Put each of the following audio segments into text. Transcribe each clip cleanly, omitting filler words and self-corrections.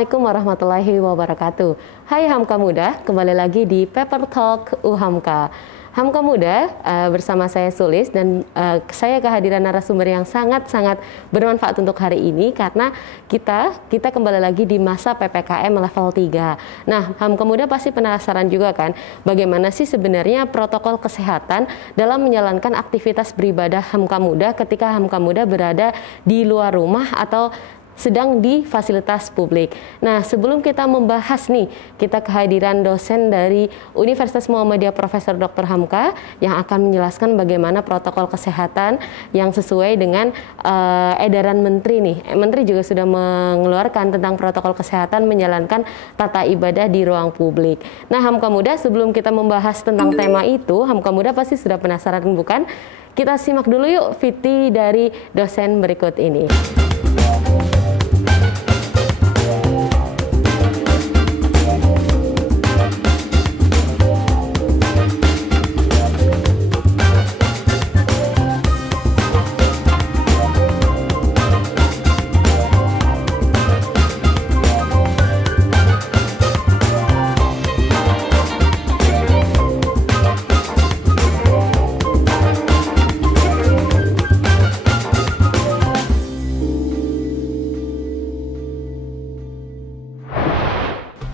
Assalamualaikum warahmatullahi wabarakatuh. Hai Hamka Muda, kembali lagi di Paper Talk UHAMKA. Hamka Muda, bersama saya Sulis dan saya kehadiran narasumber yang sangat-sangat bermanfaat untuk hari ini karena kita kembali lagi di masa PPKM level 3. Nah, Hamka Muda pasti penasaran juga kan bagaimana sih sebenarnya protokol kesehatan dalam menjalankan aktivitas beribadah Hamka Muda ketika Hamka Muda berada di luar rumah atau sedang di fasilitas publik. Nah, sebelum kita membahas nih, kita kehadiran dosen dari Universitas Muhammadiyah Profesor Dr. Hamka yang akan menjelaskan bagaimana protokol kesehatan yang sesuai dengan edaran Menteri nih. Menteri juga sudah mengeluarkan tentang protokol kesehatan menjalankan tata ibadah di ruang publik. Nah, Hamka Muda, sebelum kita membahas tentang tema itu, Hamka Muda pasti sudah penasaran bukan? Kita simak dulu yuk VT dari dosen berikut ini.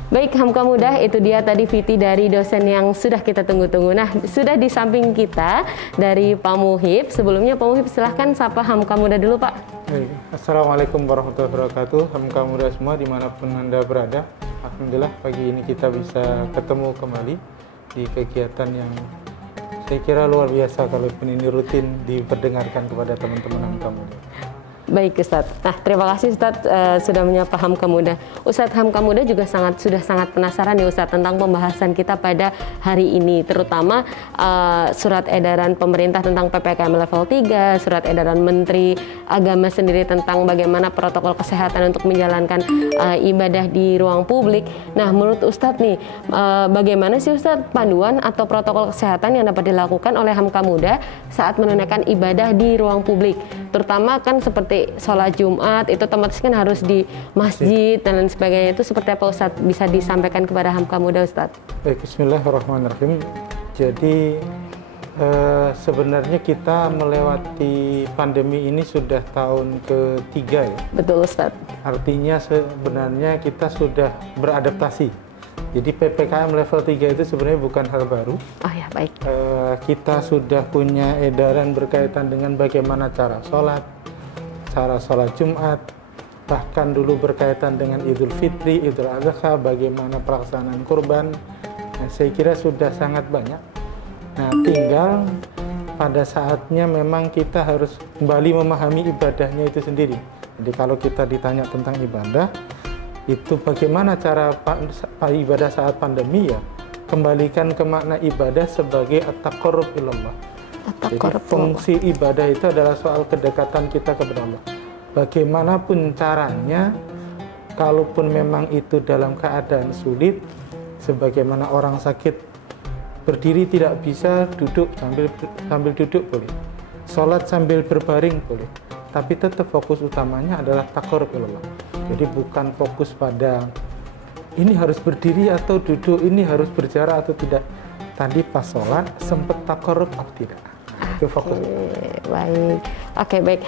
Baik, Hamka Muda, itu dia tadi VT dari dosen yang sudah kita tunggu-tunggu. Nah, sudah di samping kita dari Pak Muhib. Sebelumnya Pak Muhib silahkan sapa Hamka Muda dulu, Pak. Baik. Assalamualaikum warahmatullahi wabarakatuh. Hamka Muda semua dimanapun Anda berada. Alhamdulillah pagi ini kita bisa ketemu kembali di kegiatan yang saya kira luar biasa kalaupun ini rutin diperdengarkan kepada teman-teman Hamka Muda. Baik Ustadz. Nah, terima kasih Ustadz sudah menyapa Hamka Muda. Ustadz, Hamka Muda juga sudah sangat penasaran ya Ustadz tentang pembahasan kita pada hari ini, terutama surat edaran pemerintah tentang PPKM level 3, surat edaran Menteri Agama sendiri tentang bagaimana protokol kesehatan untuk menjalankan ibadah di ruang publik. Nah, menurut Ustadz nih, bagaimana sih Ustadz panduan atau protokol kesehatan yang dapat dilakukan oleh Hamka Muda saat menunaikan ibadah di ruang publik? Terutama kan seperti sholat Jumat itu otomatis kan harus di masjid dan lain sebagainya, itu seperti apa Ustadz, bisa disampaikan kepada Hamka Muda Ustadz? Baik, bismillahirrahmanirrahim. Jadi sebenarnya kita melewati pandemi ini sudah tahun ketiga ya. Betul Ustadz. Artinya sebenarnya kita sudah beradaptasi. Jadi PPKM level 3 itu sebenarnya bukan hal baru. Oh ya, baik. Kita sudah punya edaran berkaitan dengan bagaimana cara sholat Jumat, bahkan dulu berkaitan dengan Idul Fitri, Idul Adha, bagaimana pelaksanaan kurban. Nah, saya kira sudah sangat banyak. Nah, tinggal pada saatnya memang kita harus kembali memahami ibadahnya itu sendiri. Jadi kalau kita ditanya tentang ibadah, itu bagaimana cara ibadah saat pandemi, ya kembalikan ke makna ibadah sebagai at-taqarrub ilallah. Jadi fungsi ibadah itu adalah soal kedekatan kita kepada Allah. Bagaimanapun caranya, kalaupun memang itu dalam keadaan sulit, sebagaimana orang sakit berdiri tidak bisa, duduk sambil duduk boleh, sholat sambil berbaring boleh, tapi tetap fokus utamanya adalah taqarrub ilallah. Jadi bukan fokus pada ini harus berdiri atau duduk, ini harus berjarak atau tidak. Tadi pas sholat sempat taqarrub atau tidak. Itu fokus. Baik. Oke, baik.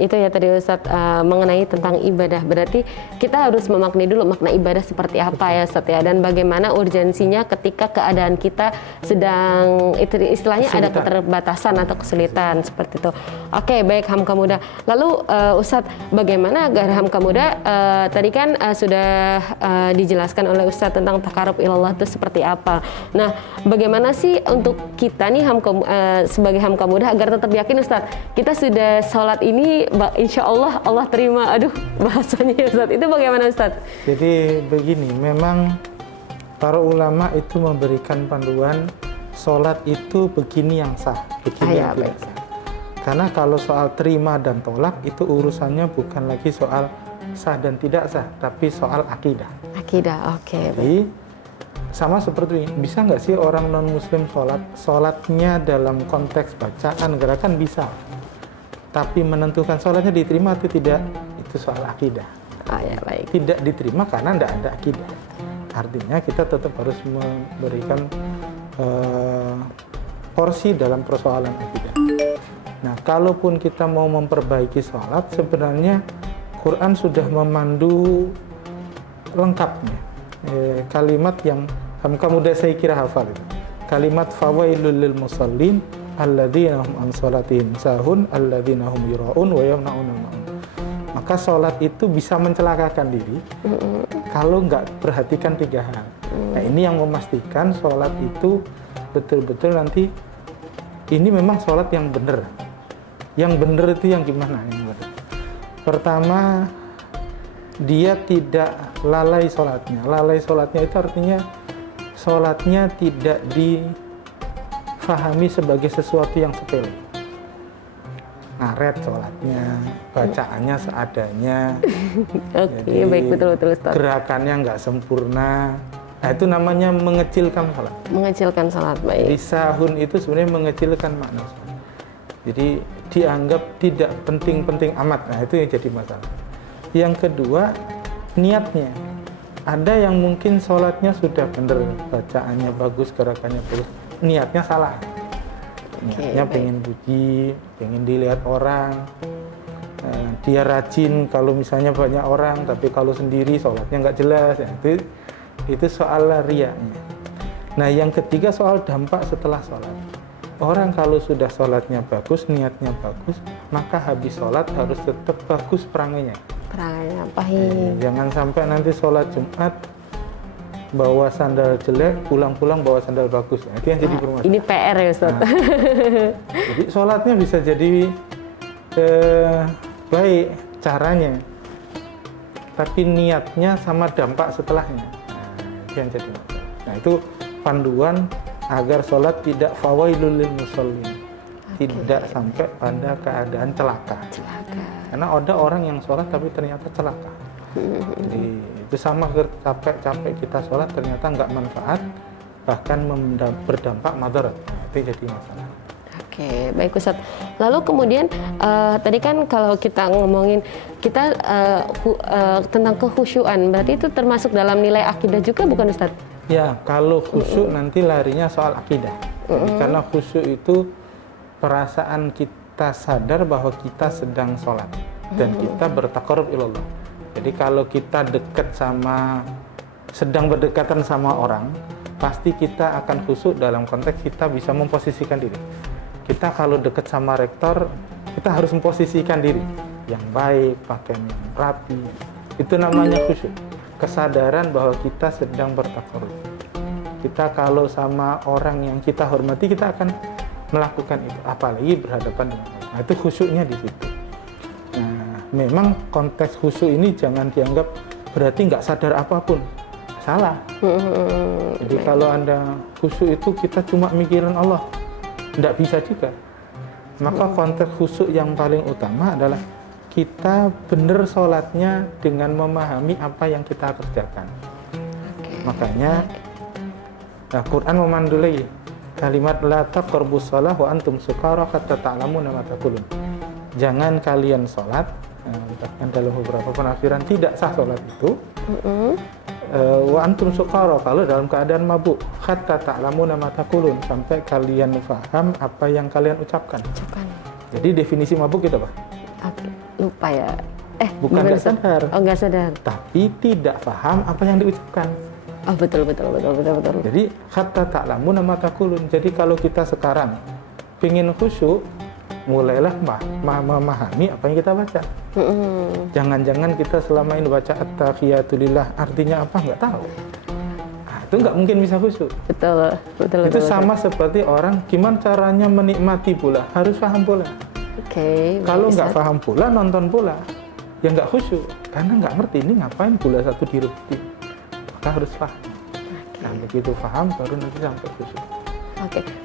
Itu ya tadi Ustadz mengenai tentang ibadah. Berarti kita harus memaknai dulu makna ibadah seperti apa ya Ustadz ya, dan bagaimana urgensinya ketika keadaan kita sedang istilahnya ada keterbatasan atau kesulitan seperti itu. Oke, baik Hamka Muda. Lalu Ustadz, bagaimana agar Hamka Muda tadi kan sudah dijelaskan oleh Ustadz tentang taqarrub ilallah itu seperti apa. Nah, bagaimana sih untuk kita nih sebagai Hamka Muda agar tetap yakin Ustadz, kita sudah sholat ini insya Allah Allah terima. Aduh, bahasanya Ustadz, itu bagaimana Ustadz? Jadi begini, memang para ulama itu memberikan panduan sholat itu begini yang sah, begini yang tidak sah. Karena kalau soal terima dan tolak itu urusannya bukan lagi soal sah dan tidak sah, tapi soal akidah. Akidah, oke. Jadi sama seperti ini, bisa nggak sih orang non-muslim sholatnya dalam konteks bacaan gerakan bisa, tapi menentukan sholatnya diterima atau tidak itu soal akidah. Ya, baik. Tidak diterima karena tidak ada akidah. Artinya kita tetap harus memberikan porsi dalam persoalan akidah. Nah, kalaupun kita mau memperbaiki sholat, sebenarnya Quran sudah memandu lengkapnya. Kalimat yang kamu udah saya kira hafal itu. Kalimat fawailul lil musallin alladzina hum an sholatihim sahun alladzina hum yura'un wa yamna'unal ma'un. Maka sholat itu bisa mencelakakan diri kalau nggak perhatikan 3 hal. Nah, ini yang memastikan sholat itu betul-betul nanti ini memang sholat yang benar. Yang benar itu yang gimana? Pertama, dia tidak lalai sholatnya. Lalai sholatnya itu artinya sholatnya tidak difahami sebagai sesuatu yang sepele. Ngaret sholatnya, bacaannya seadanya. Oke, baik, betul Ustaz. Gerakannya nggak sempurna. Nah, itu namanya mengecilkan sholat. Mengecilkan sholat, baik. Di sahun itu sebenarnya mengecilkan makna sholat. Jadi dianggap tidak penting-penting amat. Nah, itu yang jadi masalah. Yang kedua, niatnya. Ada yang mungkin sholatnya sudah benar, bacaannya bagus, gerakannya bagus, niatnya salah. Niatnya pengen puji, pengen dilihat orang. Dia rajin kalau misalnya banyak orang, tapi kalau sendiri sholatnya nggak jelas. Ya, itu soal riyanya. Nah, yang ketiga soal dampak setelah sholat. Orang kalau sudah sholatnya bagus, niatnya bagus, maka habis sholat harus tetap bagus perangainya. Perangainya, pahit. Jangan sampai nanti sholat Jumat bawa sandal jelek, pulang-pulang bawa sandal bagus. Nah, itu yang jadi permasalahan. Ini PR ya Ustaz. Nah, jadi sholatnya bisa jadi baik caranya, tapi niatnya sama dampak setelahnya. Nah, itu yang jadi masalah. Nah, itu panduan agar sholat tidak fawailul lil musallin, tidak sampai pada keadaan celaka. Karena ada orang yang sholat tapi ternyata celaka. Jadi itu sama capek-capek kita sholat ternyata nggak manfaat, bahkan berdampak madarat. Nah, itu jadi masalah. Oke, baik Ustaz. Lalu kemudian tadi kan kalau kita ngomongin kita tentang kekhusyuan, berarti itu termasuk dalam nilai akidah juga bukan Ustaz? Ya, kalau khusyuk nanti larinya soal akidah. Jadi, karena khusyuk itu perasaan kita sadar bahwa kita sedang sholat dan kita bertaqarrub ilallah. Jadi kalau kita sedang berdekatan sama orang, pasti kita akan khusyuk dalam konteks kita bisa memposisikan diri. Kita kalau dekat sama rektor, kita harus memposisikan diri yang baik, pakaian yang rapi. Itu namanya khusyuk. Kesadaran bahwa kita sedang bertaqarrub. Kita kalau sama orang yang kita hormati, kita akan melakukan itu, apalagi berhadapan dengan Allah. Nah, itu khusyuknya di situ. Nah, memang konteks khusyuk ini jangan dianggap berarti nggak sadar apapun. Salah. Jadi kalau Anda khusyuk itu kita cuma mikirin Allah, nggak bisa juga. Maka konteks khusyuk yang paling utama adalah kita benar sholatnya dengan memahami apa yang kita kerjakan. Makanya Quran memandu lagi kalimat la taqrabus shalah wa antum sukara hatta ta'lamuna ma taqulun. Jangan kalian sholat, bahkan dalam beberapa penafsiran tidak sah sholat itu. Wa antum sukara, kalau dalam keadaan mabuk, hatta ta'lamuna ma taqulun, sampai kalian paham apa yang kalian ucapkan. Jadi definisi mabuk itu apa? Lupa ya. Bukan nggak sadar. Oh, nggak sadar. Tapi tidak paham apa yang diucapkan. Oh, betul. Jadi hatta ta'lamuna ma taqulun. Jadi kalau kita sekarang pingin khusyuk, mulailah memahami apa yang kita baca. Jangan-jangan kita selama ini baca at-tahiyatulillah artinya apa nggak tahu. Nah, itu nggak mungkin bisa khusyuk. Betul. Itu sama seperti orang gimana caranya menikmati pula, harus paham pula. Kalau nggak paham pula, nonton pula, ya nggak khusyuk karena nggak ngerti ini ngapain pula satu direbutin. Maka harus paham. Nah, begitu paham baru nanti sampai khusyuk.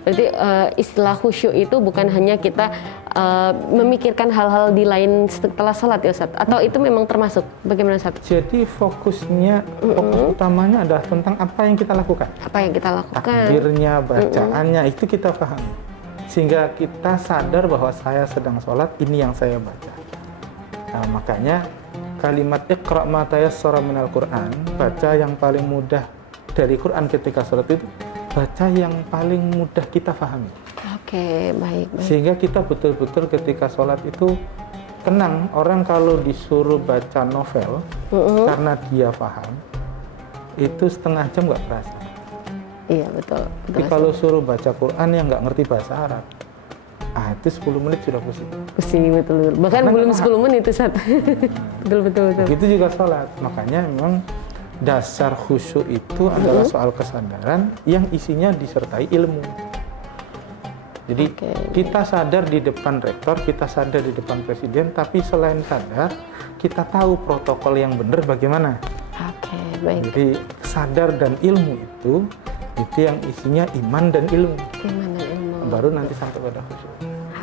Berarti istilah khusyuk itu bukan hanya kita memikirkan hal-hal di lain setelah sholat ya Ustaz? Atau itu memang termasuk? Bagaimana Ustaz? Jadi fokus utamanya adalah tentang apa yang kita lakukan. Apa yang kita lakukan? Takbirnya, bacaannya, itu kita paham. Sehingga kita sadar bahwa saya sedang sholat, ini yang saya baca. Nah, makanya kalimat iqra' ma tayassara minal Qur'an, baca yang paling mudah dari Quran ketika sholat itu, baca yang paling mudah kita pahami. Oke, baik. Sehingga kita betul-betul ketika sholat itu tenang. Orang kalau disuruh baca novel, karena dia paham, itu setengah jam nggak terasa. Iya, betul. Tapi kalau suruh baca Quran yang nggak ngerti bahasa Arab, itu 10 menit sudah pusing. Pusing, betul. Bahkan karena belum 10 menit itu, Ustaz. Betul. Begitu juga sholat. Makanya memang dasar khusyuk itu adalah soal kesadaran yang isinya disertai ilmu. Jadi kita sadar di depan rektor, kita sadar di depan presiden, tapi selain sadar, kita tahu protokol yang benar bagaimana. Oke, baik. Jadi sadar dan ilmu itu yang isinya iman dan ilmu. Iman dan ilmu. Baru nanti sampai pada khusyuk.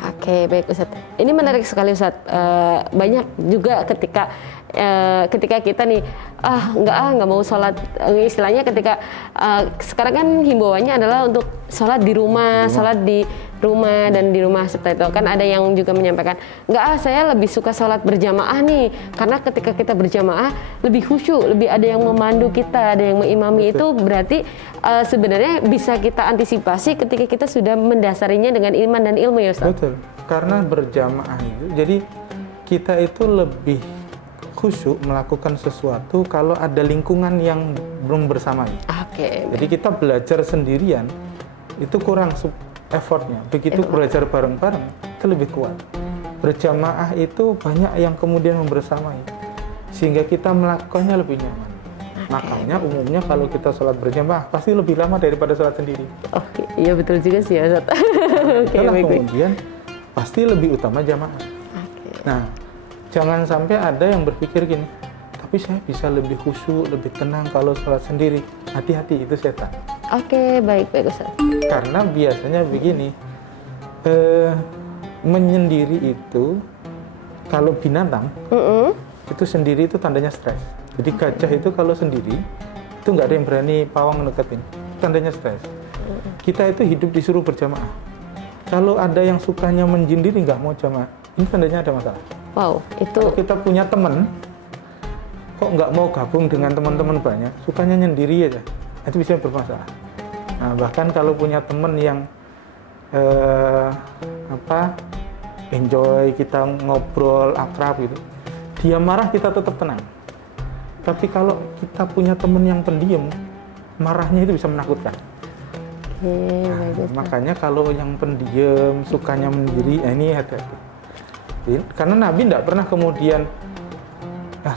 Oke, baik Ustadz. Ini menarik sekali Ustadz. Banyak juga ketika kita nih, nggak mau sholat, istilahnya ketika sekarang kan himbauannya adalah untuk sholat di rumah, sholat di rumah dan di rumah seperti itu. Kan ada yang juga menyampaikan, saya lebih suka sholat berjamaah nih, karena ketika kita berjamaah lebih khusyuk, lebih ada yang memandu kita, ada yang mengimami. Itu berarti sebenarnya bisa kita antisipasi ketika kita sudah mendasarinya dengan iman dan ilmu, ya Ustaz? Betul, karena berjamaah itu, jadi kita itu lebih khusyuk melakukan sesuatu kalau ada lingkungan yang belum bersamanya. Jadi kita belajar sendirian itu kurang effortnya. Begitu belajar bareng-bareng itu lebih kuat. Berjamaah itu banyak yang kemudian membersamai, sehingga kita melakukannya lebih nyaman. Makanya umumnya kalau kita sholat berjamaah pasti lebih lama daripada sholat sendiri. Iya betul juga sih ya Ustaz. Kemudian pasti lebih utama jamaah. Nah, jangan sampai ada yang berpikir gini, tapi saya bisa lebih khusyuk, lebih tenang kalau sholat sendiri. Hati-hati, itu setan. Baik Ustaz. Karena biasanya begini, menyendiri itu, kalau binatang, itu sendiri itu tandanya stres. Jadi gajah itu kalau sendiri, itu nggak ada yang berani pawang deketin. Tandanya stres. Kita itu hidup disuruh berjamaah. Kalau ada yang sukanya menyendiri, nggak mau jamaah, ini tandanya ada masalah. Itu. Kalau kita punya teman, kok nggak mau gabung dengan teman-teman banyak, sukanya nyendiri aja, itu bisa bermasalah. Nah, bahkan kalau punya teman yang enjoy, kita ngobrol akrab gitu, dia marah kita tetap tenang. Tapi kalau kita punya teman yang pendiam, marahnya itu bisa menakutkan. Makanya kalau yang pendiam, sukanya menyendiri, ini hati-hati. Karena Nabi tidak pernah kemudian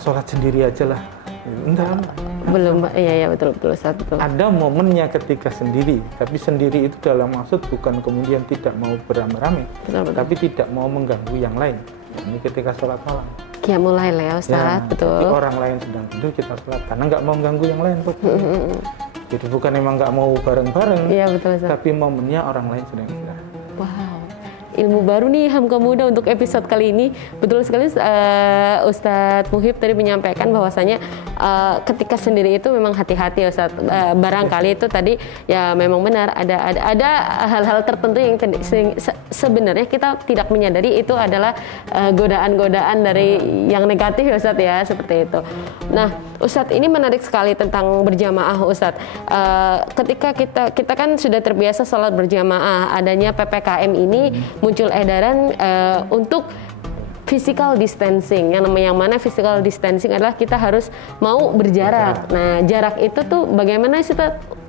sholat sendiri aja lah. Enggak. Belum, iya betul Ustaz, betul. Ada momennya ketika sendiri, tapi sendiri itu dalam maksud bukan kemudian tidak mau beramai-ramai, tapi tidak mau mengganggu yang lain. Ini ketika sholat malam. Qiyamul Lail ya Ustaz, betul. Orang lain sedang tidur, kita sholat karena nggak mau mengganggu yang lain. Jadi bukan emang nggak mau bareng-bareng, betul, tapi momennya orang lain sedang istirahat. Ilmu baru nih Hamka Muda untuk episode kali ini. Betul sekali Ustadz Muhib tadi menyampaikan bahwasanya ketika sendiri itu memang hati-hati ya Ustadz. Barangkali itu tadi ya memang benar ada hal-hal tertentu yang sebenarnya kita tidak menyadari itu adalah godaan-godaan dari yang negatif ya Ustadz ya, seperti itu. Nah Ustadz, ini menarik sekali tentang berjamaah Ustadz. Ketika kita kan sudah terbiasa sholat berjamaah, adanya PPKM ini muncul edaran untuk physical distancing. Yang mana physical distancing adalah kita harus mau berjarak. Nah, jarak itu tuh bagaimana sih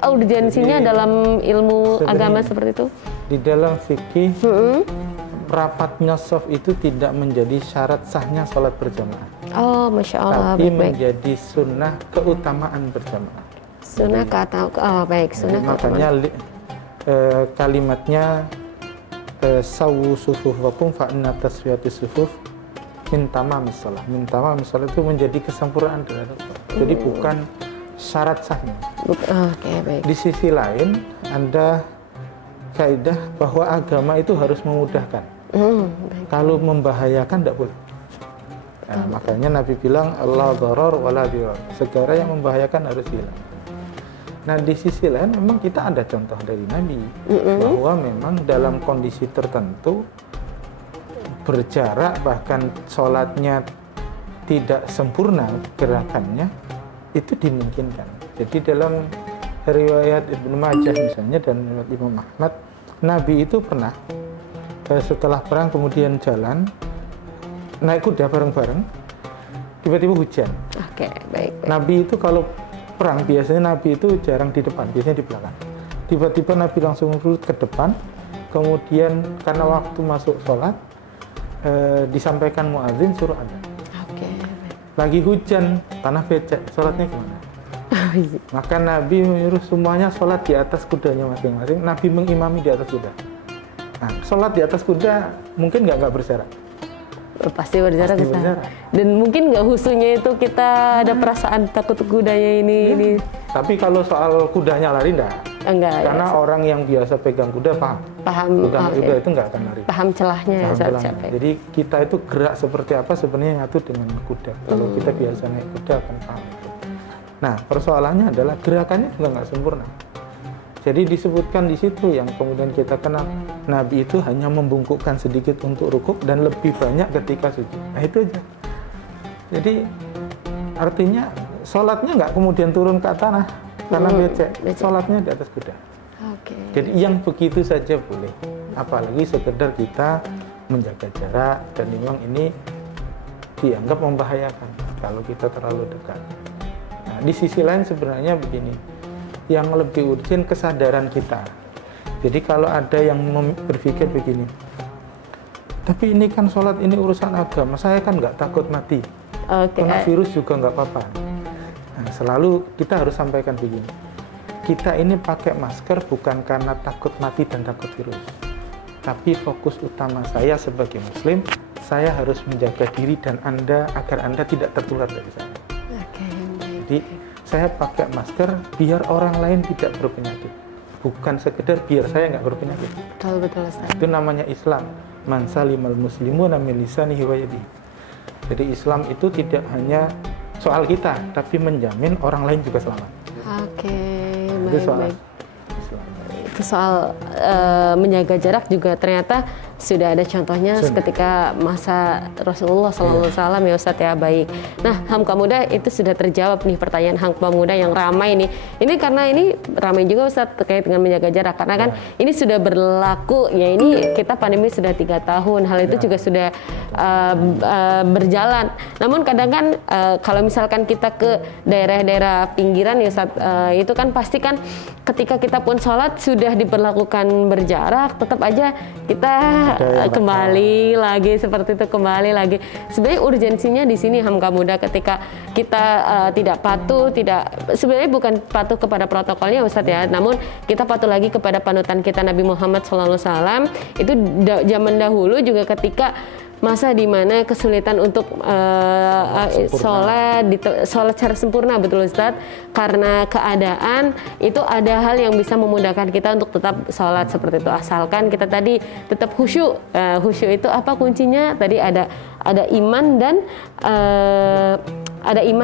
urgensinya dalam ilmu agama seperti itu? Di dalam fikih, rapatnya shaf itu tidak menjadi syarat sahnya sholat berjamaah. Masya Allah. Tapi menjadi sunnah keutamaan berjamaah. Sunnah baik. Sunnah makanya kalimatnya sawu sufufakum fa inna tasfiyati sufuf min tamamis shalah. Min tamamis shalah itu menjadi kesempurnaan dari Allah. Jadi bukan syarat sahnya. Baik. Di sisi lain ada kaidah bahwa agama itu harus memudahkan. Kalau membahayakan tidak boleh. Makanya Nabi bilang Allah dharar wala dirar. Segala yang membahayakan harus hilang. Nah di sisi lain memang kita ada contoh dari Nabi bahwa memang dalam kondisi tertentu berjarak, bahkan sholatnya tidak sempurna gerakannya, itu dimungkinkan. Jadi dalam riwayat Ibnu Majah misalnya dan riwayat Imam Ahmad, Nabi itu pernah setelah perang kemudian jalan naik kuda bareng-bareng, tiba-tiba hujan. Oke, baik. Nabi itu kalau perang biasanya Nabi itu jarang di depan, biasanya di belakang. Tiba-tiba Nabi langsung urut ke depan, kemudian karena waktu masuk sholat disampaikan muadzin suruh adzan. Oke. Lagi hujan, tanah becek, sholatnya gimana? Maka Nabi menyuruh semuanya sholat di atas kudanya masing-masing. Nabi mengimami di atas kuda. Nah, sholat di atas kuda mungkin nggak berjarak. Pasti berjarak. Dan mungkin nggak husunya itu kita ada perasaan takut kudanya ini. Tapi kalau soal kudanya lari enggak. Karena orang yang biasa pegang kuda paham. Kuda itu nggak akan lari. Paham celahnya. Jadi kita itu gerak seperti apa sebenarnya nyatu dengan kuda. Kalau kita biasa naik kuda akan paham. Nah, persoalannya adalah gerakannya juga nggak sempurna. Jadi disebutkan di situ yang kemudian kita kenal, Nabi itu hanya membungkukkan sedikit untuk rukuk dan lebih banyak ketika sujud. Nah itu aja. Jadi artinya sholatnya nggak kemudian turun ke tanah karena becek. Sholatnya di atas kuda. Jadi yang begitu saja boleh. Apalagi sekedar kita menjaga jarak dan memang ini dianggap membahayakan kalau kita terlalu dekat. Nah, di sisi lain sebenarnya begini, yang lebih urgent kesadaran kita. Jadi kalau ada yang berpikir begini, tapi ini kan sholat ini urusan agama, saya kan nggak takut mati, kena virus juga nggak apa-apa. Nah, selalu kita harus sampaikan begini, kita ini pakai masker bukan karena takut mati dan takut virus, tapi fokus utama saya sebagai muslim, saya harus menjaga diri dan Anda agar Anda tidak tertular dari saya. Jadi saya pakai masker biar orang lain tidak berpenyakit, bukan sekedar biar saya nggak berpenyakit. Betul Ustaz. Itu namanya Islam. Man salimal muslimuna min lisanihi wa yadihi. Jadi Islam itu tidak hanya soal kita, tapi menjamin orang lain juga selamat. Baik. Itu soal menjaga jarak juga ternyata sudah ada contohnya ketika masa Rasulullah SAW ya Ustadz ya. Baik. Nah, Hamka Muda itu sudah terjawab nih pertanyaan Hamka Muda yang ramai nih. Ini karena ini ramai juga Ustadz terkait dengan menjaga jarak karena kan ini sudah berlaku ya, ini kita pandemi sudah 3 tahun. Hal itu juga sudah berjalan. Namun kadang kan kalau misalkan kita ke daerah-daerah pinggiran ya Ustadz, itu kan pasti kan ketika kita pun sholat sudah diberlakukan berjarak, tetap aja kita kembali lagi seperti itu, kembali lagi. Sebenarnya urgensinya di sini Hamka Muda, ketika kita tidak patuh, sebenarnya bukan patuh kepada protokolnya Ustadz ya, namun kita patuh lagi kepada panutan kita Nabi Muhammad SAW. Itu zaman dahulu juga ketika masa di mana kesulitan untuk sholat secara sempurna, betul Ustadz, karena keadaan itu ada hal yang bisa memudahkan kita untuk tetap sholat seperti itu, asalkan kita tadi tetap khusyuk. Khusyuk itu apa kuncinya? Tadi ada iman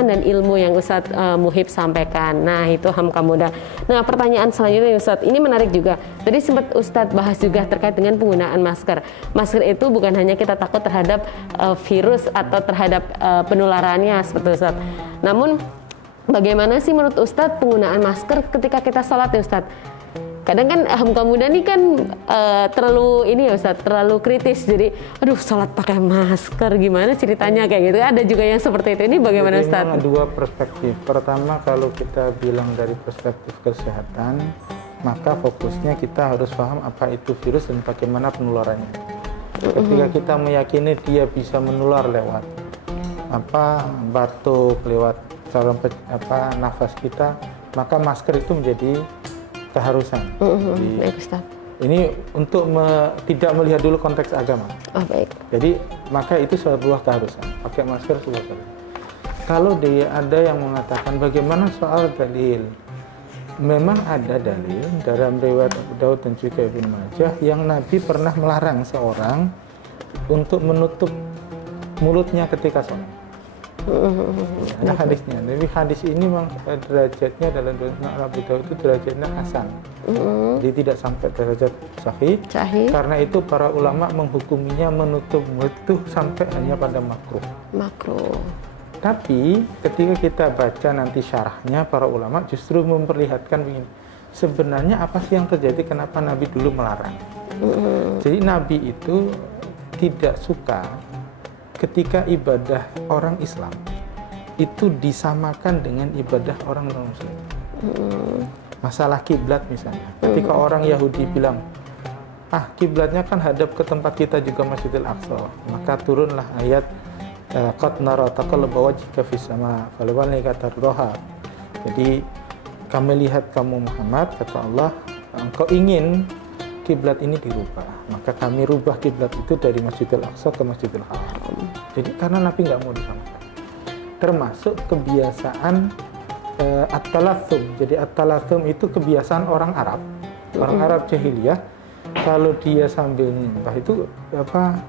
dan ilmu yang Ustadz Muhib sampaikan. Nah itu Hamka Muda. Nah pertanyaan selanjutnya Ustadz, ini menarik juga. Tadi sempat Ustadz bahas juga terkait dengan penggunaan masker. Masker itu bukan hanya kita takut terhadap virus atau terhadap penularannya seperti Ustadz. Namun bagaimana sih menurut Ustadz penggunaan masker ketika kita sholat ya Ustadz? Kadang kan Hamka Muda nih kan terlalu ini ya Ustadz, terlalu kritis. Jadi aduh sholat pakai masker gimana ceritanya kayak gitu. Ada juga yang seperti itu. Ini bagaimana Ustadz? Ada dua perspektif. Pertama, kalau kita bilang dari perspektif kesehatan, maka fokusnya kita harus paham apa itu virus dan bagaimana penularannya. Ketika kita meyakini dia bisa menular lewat batuk, lewat saluran nafas kita, maka masker itu menjadi keharusan. Ini untuk tidak melihat dulu konteks agama. Baik. Jadi maka itu sebuah keharusan. Pakai masker sebuah keharusan. Kalau ada yang mengatakan bagaimana soal dalil, memang ada dalil dalam riwayat Abu Daud dan juga Ibnu Majah yang Nabi pernah melarang seorang untuk menutup mulutnya ketika sholat. Ada hadisnya. Tapi hadis ini memang derajatnya dalam Abu Daud itu derajatnya hasan. Jadi tidak sampai derajat sahih. Karena itu para ulama menghukuminya menutup mulut itu sampai hanya pada makruh. Tapi ketika kita baca nanti syarahnya, para ulama justru memperlihatkan begini. Sebenarnya apa sih yang terjadi, kenapa Nabi dulu melarang? Jadi Nabi itu tidak suka ketika ibadah orang Islam itu disamakan dengan ibadah orang non-Muslim. Masalah kiblat misalnya. Ketika orang Yahudi bilang, kiblatnya kan hadap ke tempat kita juga Masjidil Aqsa. Maka turunlah ayat qad nara taqallaba wajhika fis sama falawalika tardaha. Jadi kami lihat kamu Muhammad, kata Allah, engkau ingin kiblat ini dirubah, maka kami rubah kiblat itu dari Masjidil Aqsa ke Masjidil Haram. Jadi karena Nabi nggak mau disamakan. Termasuk kebiasaan at-talathum. Jadi at-talathum itu kebiasaan orang Arab. Orang Arab jahiliyah, kalau dia sambil nyembah itu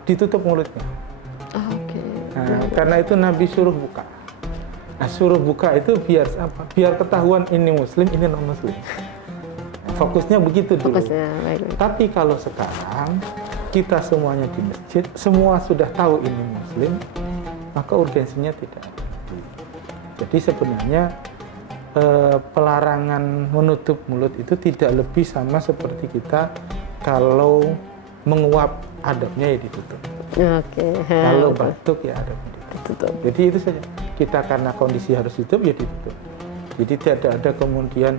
ditutup mulutnya. Nah, karena itu Nabi suruh buka. Nah, suruh buka itu biar apa? Biar ketahuan ini Muslim, ini non Muslim. Fokusnya begitu dulu. Baik. Tapi kalau sekarang kita semuanya di masjid, semua sudah tahu ini Muslim, maka urgensinya tidak. Jadi sebenarnya pelarangan menutup mulut itu tidak lebih sama seperti kita kalau menguap adabnya ya ditutup. Kalau batuk ya adabnya ditutup. Jadi itu saja. Kita karena kondisi harus tutup ya ditutup. Jadi tidak ada kemudian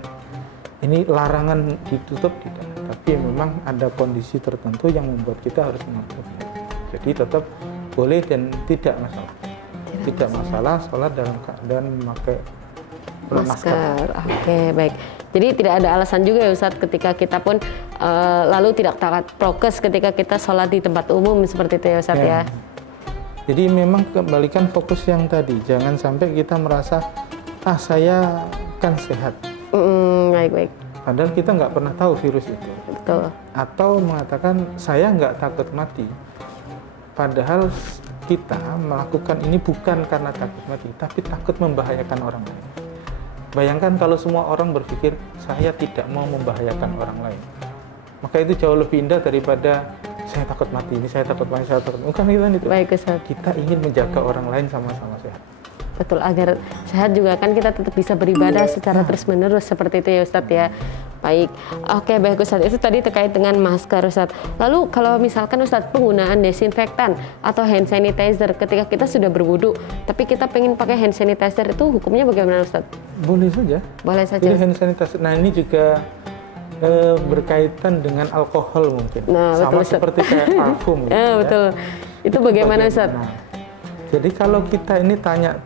ini larangan ditutup, tidak. Tapi memang ada kondisi tertentu yang membuat kita harus menutup. Jadi tetap boleh dan tidak masalah. Tidak masalah sholat dalam keadaan memakai masker. Oke, baik. Jadi tidak ada alasan juga ya Ustadz ketika kita pun lalu tidak taat prokes ketika kita sholat di tempat umum seperti itu ya Ustadz ya. Jadi memang kembalikan fokus yang tadi. Jangan sampai kita merasa, saya kan sehat. Baik. Padahal kita nggak pernah tahu virus itu. Betul. Atau mengatakan, saya nggak takut mati. Padahal kita melakukan ini bukan karena takut mati, tapi takut membahayakan orang lain. Bayangkan kalau semua orang berpikir, saya tidak mau membahayakan orang lain. Maka itu jauh lebih indah daripada saya takut mati, ini saya takut mati, saya takut mati. Bukan itu. Baik, Ustaz. Kita ingin menjaga orang lain sama-sama sehat. Betul, agar sehat juga kan kita tetap bisa beribadah secara terus-menerus seperti itu ya Ustadz ya. Baik, oke baik Ustadz, itu tadi terkait dengan masker Ustadz. Lalu kalau misalkan Ustadz penggunaan desinfektan atau hand sanitizer ketika kita sudah berwudu, tapi kita pengen pakai hand sanitizer itu hukumnya bagaimana Ustadz? Boleh saja. Boleh saja. Jadi hand sanitizer, nah ini juga berkaitan dengan alkohol mungkin. Nah, sama betul, seperti kayak parfum. Gitu, betul. Itu bagaimana Ustadz? Jadi kalau kita ini tanya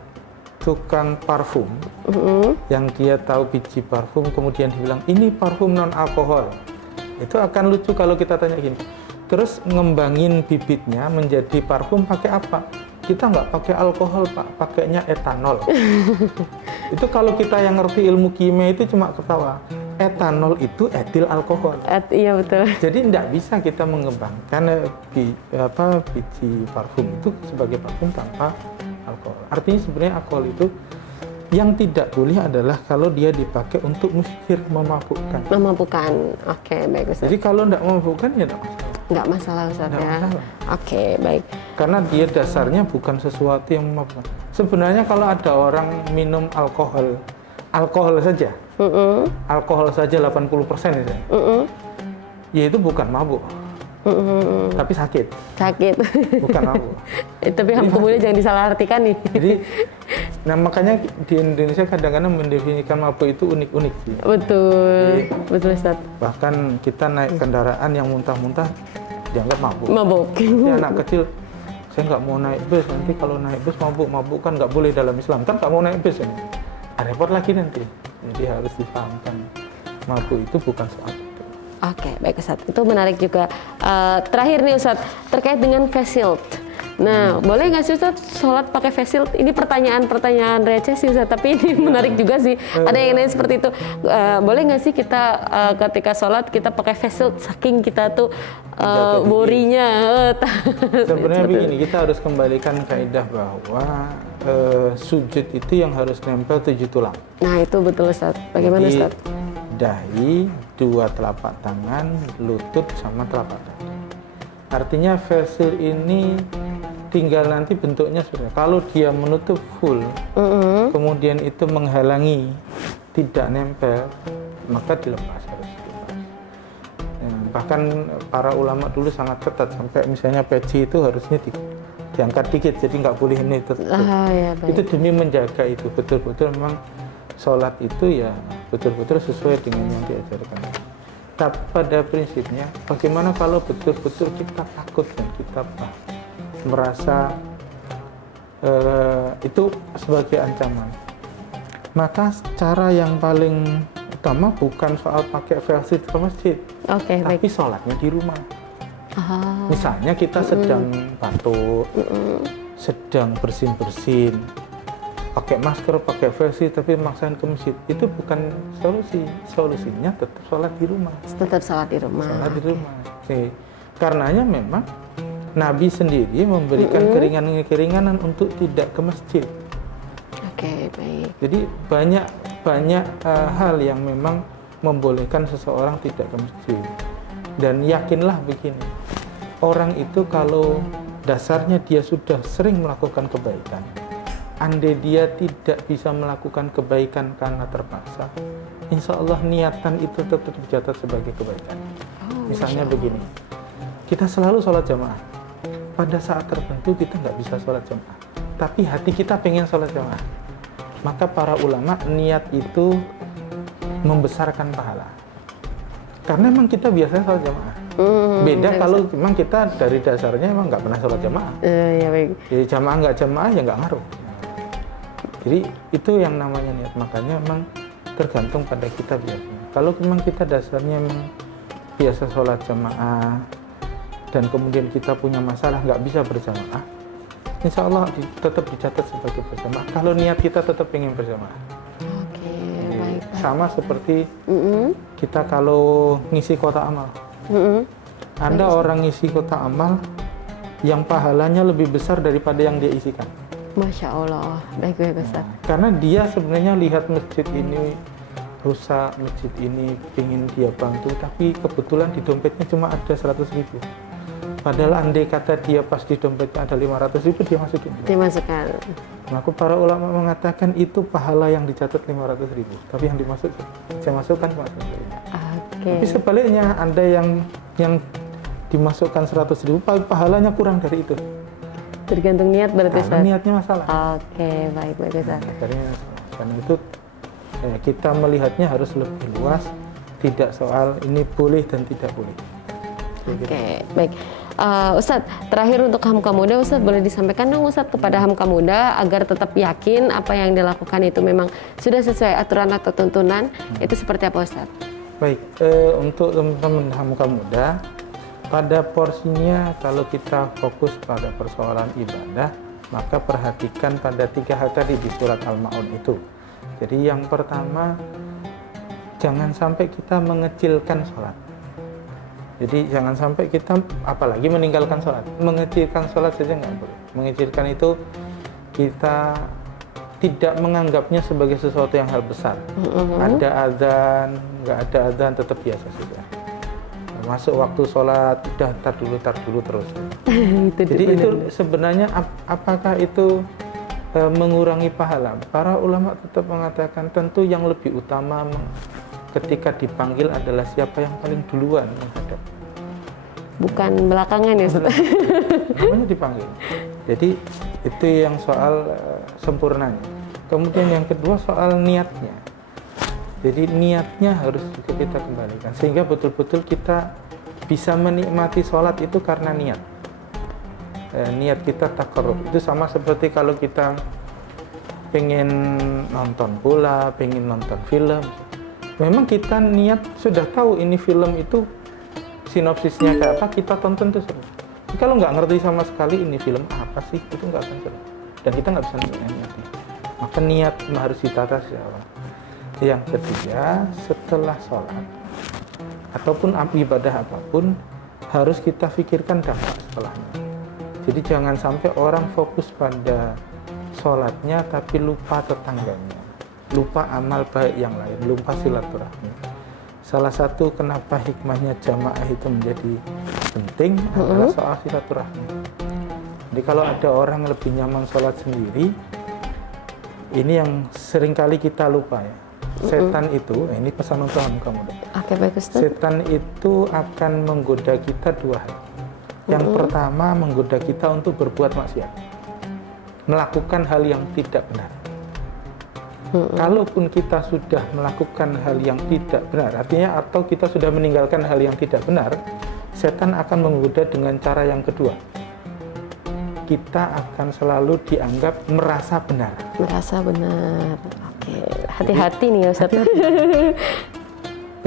tukang parfum yang dia tahu biji parfum kemudian dibilang ini parfum non alkohol, itu akan lucu kalau kita tanya gini, terus ngembangin bibitnya menjadi parfum pakai apa? Kita nggak pakai alkohol Pak, pakainya etanol. Itu kalau kita yang ngerti ilmu kimia itu cuma ketawa. Etanol itu etil alkohol. Iya betul. Jadi tidak bisa kita mengembangkan biji parfum itu sebagai parfum tanpa alkohol. Artinya sebenarnya alkohol itu yang tidak boleh adalah kalau dia dipakai untuk muskir, memabukkan. Memabukkan. Oke, baik Ustaz. Jadi kalau tidak memabukkan ya tidak masalah. Nggak masalah Ustaz ya. Oke, baik. Karena dia dasarnya bukan sesuatu yang memabukkan. Sebenarnya kalau ada orang minum alkohol saja, alkohol saja 80% ya, ya itu bukan mabuk. Tapi sakit. Bukan mabuk. Tapi kemudian jangan disalahartikan nih. Jadi, nah makanya di Indonesia kadang-kadang mendefinisikan mabuk itu unik-unik sih. Betul. Jadi, betul Ustaz. Bahkan kita naik kendaraan yang muntah-muntah dianggap mabuk. Jadi anak kecil, saya nggak mau naik bus, nanti kalau naik bus mabuk kan nggak boleh dalam Islam. Kan nggak mau naik bus ini. Repot lagi nanti. Jadi harus dipahamkan mabuk itu bukan soal. Oke, baik Ustadz. Itu menarik juga. Terakhir nih Ustadz, terkait dengan face shield. Nah, boleh nggak sih Ustadz sholat pakai face shield? Ini pertanyaan receh sih Ustadz, tapi ini menarik juga sih. Ada yang nanya seperti itu. Boleh nggak sih kita ketika sholat kita pakai face shield saking kita tuh borinya? Sebenarnya begini, kita harus kembalikan kaidah bahwa sujud itu yang harus nempel 7 tulang. Nah, itu betul Ustadz. Bagaimana Ustadz? Dahi, 2 telapak tangan, lutut, sama telapak kaki. Artinya face shield ini tinggal nanti bentuknya sebenarnya. Kalau dia menutup full, kemudian itu menghalangi, tidak nempel, maka dilepas, harus dilepas. Ya, bahkan para ulama dulu sangat ketat, sampai misalnya peci itu harusnya diangkat dikit, jadi nggak boleh ini tertutup. Ya, itu demi menjaga itu, betul-betul memang sholat itu ya betul-betul sesuai dengan yang diajarkan. Tapi pada prinsipnya, bagaimana kalau betul-betul kita takut dan kita merasa itu sebagai ancaman, maka cara yang paling utama bukan soal pakai versi ke masjid, tapi sholatnya di rumah. Misalnya kita sedang batuk, sedang bersin-bersin, pakai masker, pakai versi, tapi maksain ke masjid, itu bukan solusi. Solusinya tetap sholat di rumah. Tetap sholat di rumah. Sholat di rumah. Karenanya memang Nabi sendiri memberikan keringanan-keringanan untuk tidak ke masjid. Baik. Jadi banyak hal yang memang membolehkan seseorang tidak ke masjid. Dan yakinlah begini, orang itu kalau dasarnya dia sudah sering melakukan kebaikan, andai dia tidak bisa melakukan kebaikan karena terpaksa, insya Allah niatan itu tetap dicatat sebagai kebaikan. Misalnya begini, kita selalu sholat jamaah, pada saat tertentu kita nggak bisa sholat jamaah, tapi hati kita pengen sholat jamaah, maka para ulama niat itu membesarkan pahala. Karena memang kita biasanya sholat jamaah. Beda kalau memang kita dari dasarnya memang nggak pernah sholat jamaah. Ya, baik. Jadi jamaah nggak jamaah ya nggak ngaruh. Jadi itu yang namanya niat. Makanya memang tergantung pada kita biasanya. Kalau memang kita dasarnya memang biasa sholat jamaah dan kemudian kita punya masalah nggak bisa berjamaah, insya Allah tetap dicatat sebagai berjamaah. Kalau niat kita tetap ingin berjamaah. Baik. Sama seperti kita kalau ngisi kotak amal. Ada orang ngisi kotak amal yang pahalanya lebih besar daripada yang dia isikan. Masya Allah. Baik Ustaz. Karena dia sebenarnya lihat masjid ini rusak, masjid ini ingin dia bantu, tapi kebetulan di dompetnya cuma ada 100.000. Padahal andai kata dia pas di dompetnya ada 500.000, dia masukin. Dimasukkan. Maka para ulama mengatakan itu pahala yang dicatat 500.000, tapi yang dimasuk saya masukkan cuma 100.000. Tapi sebaliknya ada yang dimasukkan 100.000, pahalanya kurang dari itu. Tergantung niat berarti Ustaz. Niatnya masalah. Baik Ustaz. Karena itu kita melihatnya harus lebih luas, tidak soal ini boleh dan tidak boleh. Baik. Ustadz, terakhir untuk Hamka Muda, Ustadz boleh disampaikan dong Ustadz kepada Hamka Muda agar tetap yakin apa yang dilakukan itu memang sudah sesuai aturan atau tuntunan, itu seperti apa Ustadz? Baik, untuk teman-teman Hamka Muda, pada porsinya kalau kita fokus pada persoalan ibadah, maka perhatikan pada 3 hal tadi di surat Al-Ma'un itu. Jadi yang pertama, jangan sampai kita mengecilkan sholat. Jadi jangan sampai kita apalagi meninggalkan sholat. Mengecilkan sholat saja nggak boleh. Mengecilkan itu kita tidak menganggapnya sebagai sesuatu yang hal besar. Ada adzan, nggak ada adzan tetap biasa saja. Masuk waktu sholat, udah tar dulu terus. Jadi itu sebenarnya apakah itu mengurangi pahala? Para ulama tetap mengatakan tentu yang lebih utama ketika dipanggil adalah siapa yang paling duluan menghadap. Bukan belakangan ya Ustaz? Namanya dipanggil. Jadi itu yang soal sempurnanya. Kemudian yang kedua soal niatnya. Jadi niatnya harus juga kita kembalikan. Sehingga betul-betul kita bisa menikmati sholat itu karena niat. Niat kita taqarrub. Itu sama seperti kalau kita pengen nonton bola, pengen nonton film. Memang kita niat sudah tahu ini film itu sinopsisnya kayak apa, kita tonton tuh seru. Tapi kalau nggak ngerti sama sekali ini film apa sih, itu nggak akan seru. Dan kita nggak bisa niatnya. Maka niat harus ditata sejak awal. Yang ketiga, setelah sholat ataupun ibadah apapun, harus kita pikirkan dampak setelahnya. Jadi jangan sampai orang fokus pada sholatnya tapi lupa tetangganya, lupa amal baik yang lain, lupa silaturahmi. Salah satu kenapa hikmahnya jamaah itu menjadi penting adalah soal silaturahmi. Jadi kalau ada orang lebih nyaman sholat sendiri, ini yang seringkali kita lupa ya. Setan itu, ini pesan untuk kamu. Oke, baik Ustaz. Setan itu akan menggoda kita dua hal. Yang pertama, menggoda kita untuk berbuat maksiat, melakukan hal yang tidak benar. Kalaupun kita sudah melakukan hal yang tidak benar, artinya atau kita sudah meninggalkan hal yang tidak benar, setan akan menggoda dengan cara yang kedua. Kita akan selalu dianggap merasa benar. Merasa benar. Oke, hati-hati nih ya Ustaz.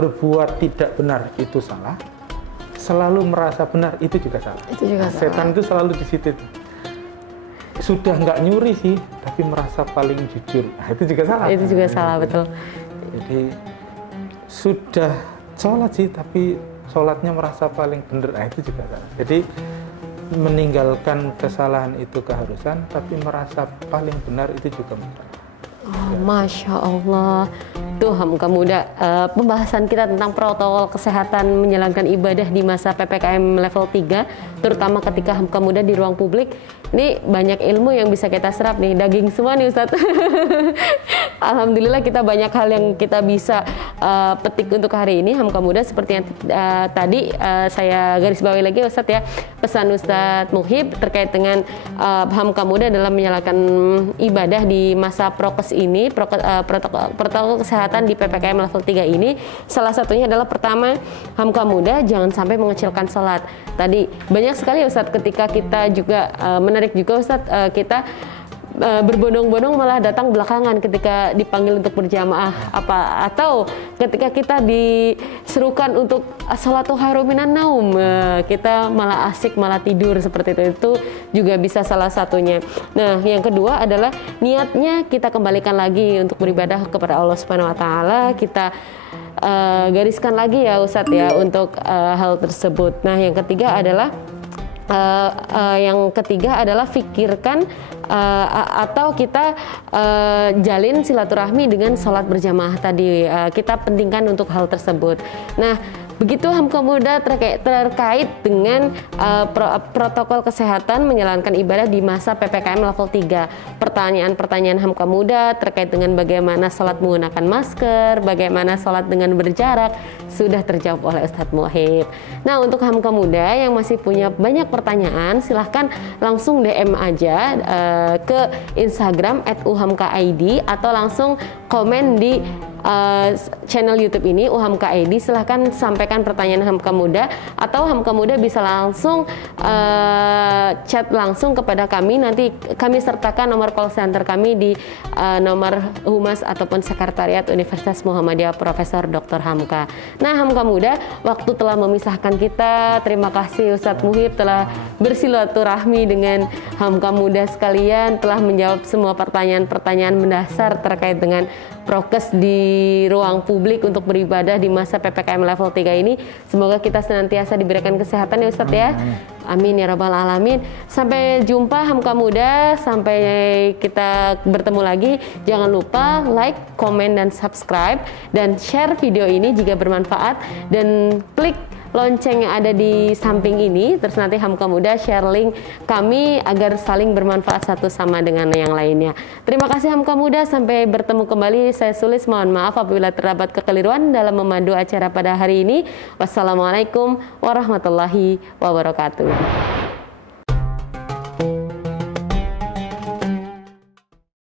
Berbuat tidak benar itu salah, selalu merasa benar itu juga salah. Itu juga salah. Setan itu selalu di situ. Sudah nggak nyuri sih, tapi merasa paling jujur. Nah, itu juga salah. Itu juga salah, betul. Jadi sudah sholat sih, tapi sholatnya merasa paling benar. Nah, itu juga salah. Jadi meninggalkan kesalahan itu keharusan, tapi merasa paling benar itu juga masalah. Oh, Masya Allah. Tuh Hamka Muda, pembahasan kita tentang protokol kesehatan menjalankan ibadah di masa PPKM level 3, terutama ketika Hamka Muda di ruang publik. Ini banyak ilmu yang bisa kita serap nih, daging semua nih Ustadz. Alhamdulillah kita banyak hal yang kita bisa petik untuk hari ini Hamka Muda, seperti yang tadi saya garis bawahi lagi Ustadz ya, pesan Ustadz Muhib terkait dengan Hamka Muda dalam menjalankan ibadah di masa prokes ini, protokol kesehatan di PPKM level 3 ini. Salah satunya adalah pertama, Hamka Muda jangan sampai mengecilkan sholat. Tadi banyak sekali Ustadz ketika kita juga menarik juga Ustadz, kita berbondong-bondong malah datang belakangan ketika dipanggil untuk berjamaah atau ketika kita diserukan untuk sholatu khairum minan naum, kita malah asik, malah tidur seperti itu juga bisa salah satunya. Nah, yang kedua adalah niatnya kita kembalikan lagi untuk beribadah kepada Allah Subhanahu wa taala. Kita gariskan lagi ya Ustadz ya untuk hal tersebut. Nah, yang ketiga adalah fikirkan atau kita jalin silaturahmi dengan sholat berjamaah tadi. Kita pentingkan untuk hal tersebut. Nah, begitu Hamka Muda terkait dengan protokol kesehatan menjalankan ibadah di masa PPKM level 3. Pertanyaan-pertanyaan Hamka Muda terkait dengan bagaimana sholat menggunakan masker, bagaimana sholat dengan berjarak, sudah terjawab oleh Ustadz Muhib. Nah, untuk Hamka Muda yang masih punya banyak pertanyaan, silahkan langsung DM aja ke Instagram @uhamka_id atau langsung komen di channel YouTube ini uhamka_id. Silahkan sampaikan pertanyaan Hamka Muda, atau Hamka Muda bisa langsung chat langsung kepada kami. Nanti kami sertakan nomor call center kami di nomor Humas ataupun Sekretariat Universitas Muhammadiyah Profesor Dr. Hamka. Nah, Hamka Muda, waktu telah memisahkan kita. Terima kasih Ustadz Muhib telah bersilaturahmi dengan Hamka Muda sekalian, telah menjawab semua pertanyaan-pertanyaan mendasar terkait dengan prokes di ruang publik untuk beribadah di masa PPKM level 3 ini. Semoga kita senantiasa diberikan kesehatan ya Ustadz ya. Amin ya rabbal alamin. Sampai jumpa Hamka Muda, sampai kita bertemu lagi. Jangan lupa like, komen, dan subscribe, dan share video ini jika bermanfaat, dan klik lonceng yang ada di samping ini. Terus nanti Hamka Muda share link kami agar saling bermanfaat satu sama dengan yang lainnya. Terima kasih Hamka Muda, sampai bertemu kembali. Saya Sulis, mohon maaf apabila terdapat kekeliruan dalam memandu acara pada hari ini. Wassalamualaikum warahmatullahi wabarakatuh.